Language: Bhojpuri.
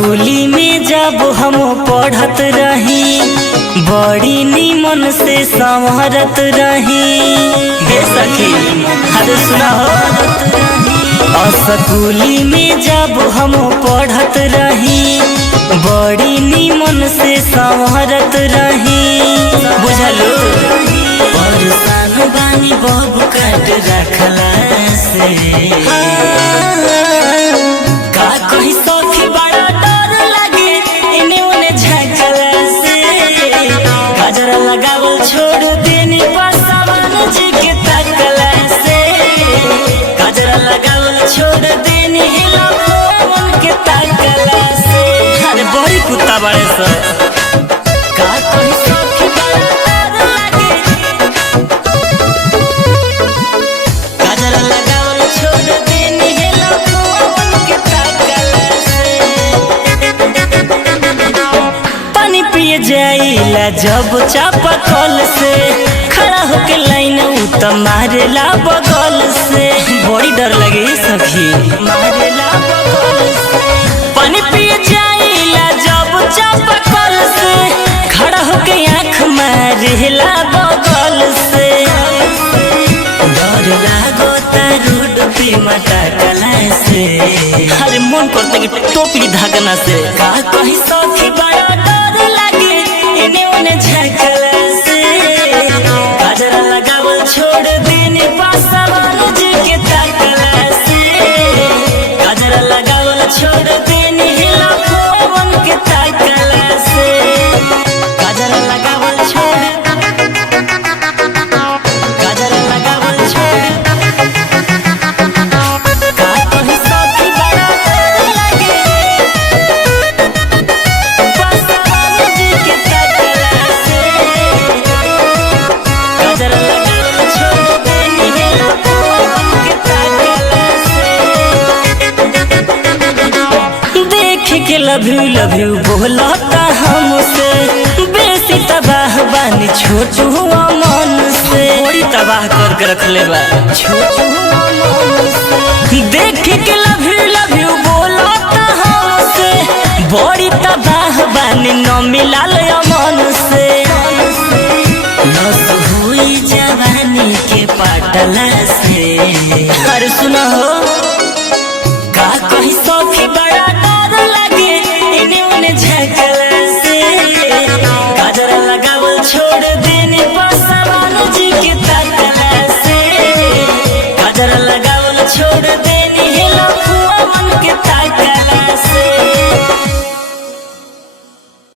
स्कूली में जब हम पढ़त रही बड़ी नीमन से संवरत रही। हे सखी हर सुना हो स्कूली में जब हम पढ़त रही बड़ी नीमन से संवरत रही। बुझलो परेशान बानी बब काट रखला से का कही सखी बड़ा डर लगे इने उने झकला से। गजरा लगावल छोड़ देनी पासवान जी के तकला से। गजरा लगावल छोड़ देनी हिलावन के तकला से। अरे बड़ी कुत्ता बड़े सर का कही सखी बड़ा डर लगे। गजरा लगावल छोड़ देनी हिलावन के तकला से। पानी पिए जाइला जब चापाकल से खड़ा होके लाइन उत मारेला बगल से। बड़ी डर लगे सखी मारेला बगल से। पानी पिए जाइला जब चापाकल से खड़ा होके आँख मारेला बगल से। डर लागो रोड पे मटकला से। अरे मन करते कि टोपी धागना से का कही सखी बड़ा डर लगे इने उने झकला से। गजरा लगावल छोड़ देने पासवान जी के तकला से। गजरा लगावल छोड़ देने हिलावन के तकला से। गजरा लगावल छोड़ गजरा लगावल छोड़ का कही सखी बड़ा डर लगे पासवान जी के तकला से। गजरा लगावल छोड़ देनी हिलावन के तकला से। देख के लव यू बोलता हमसे बेसी तबाह बानी छोटू मन से। बड़ी तबाह करके रख ले बा छोटू मन से। देख के लव यू बोलता हमसे बड़ी तबाह बानी न मिलाल मन से। नस हुई जवानी के पाटला से। अरे सुना हो का कही सखी बड़ा डर लगे इने उने झकला से। गजरा लगावल छोड़ देने पासवान जी के तकला से। गजरा लगावल छोड़